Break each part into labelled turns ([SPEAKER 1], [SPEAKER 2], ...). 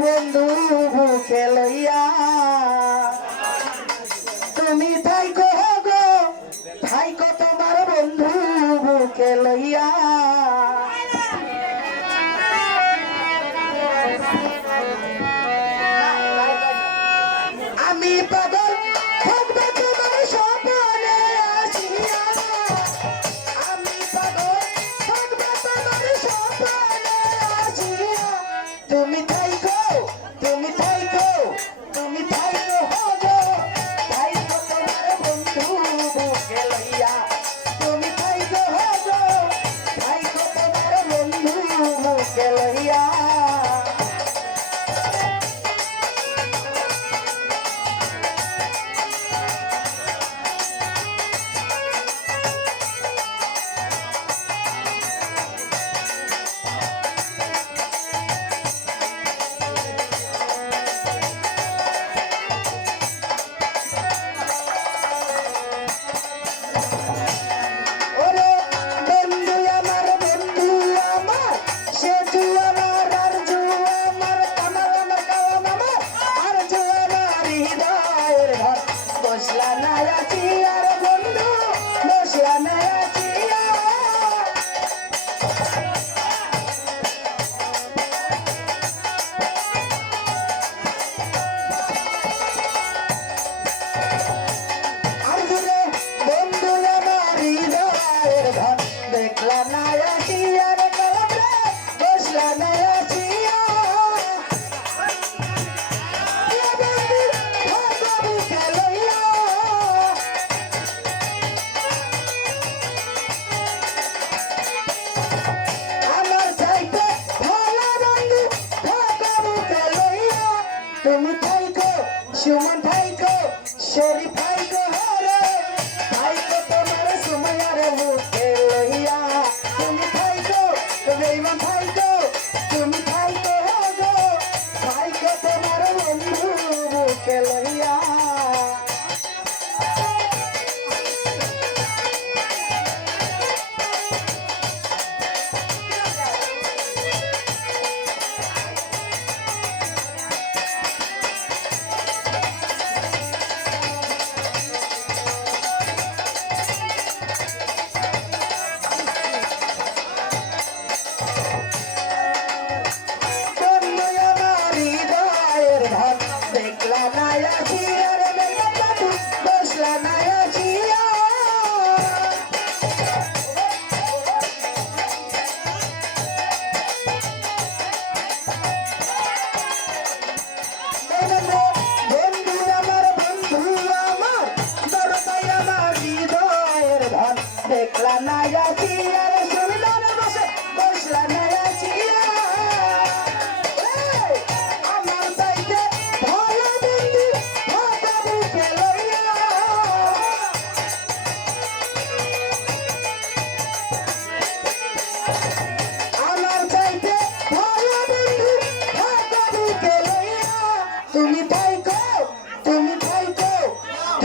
[SPEAKER 1] বন্ধু বুকে লইয়া। তুমি থাইকো গো থাইকো তোমার বন্ধু বুকে লইয়া। আমি পাগল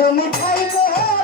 [SPEAKER 1] Tell me, baby.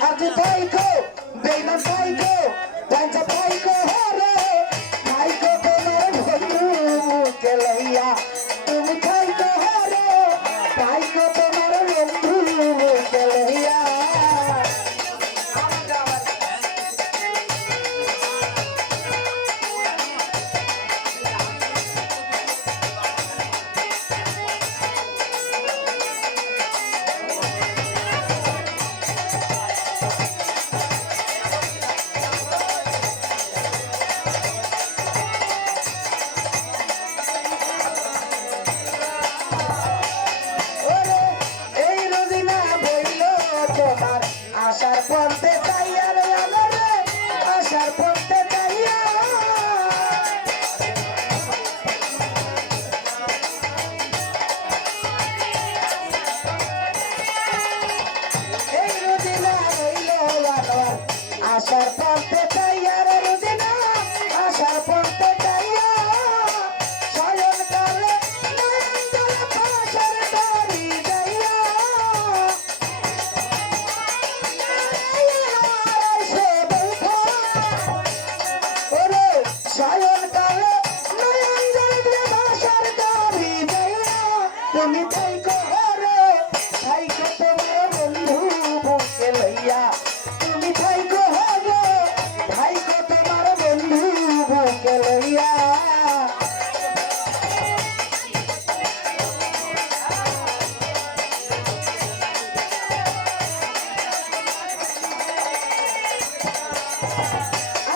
[SPEAKER 1] I'll just take it, baby, take it.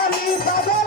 [SPEAKER 1] আমি পাগল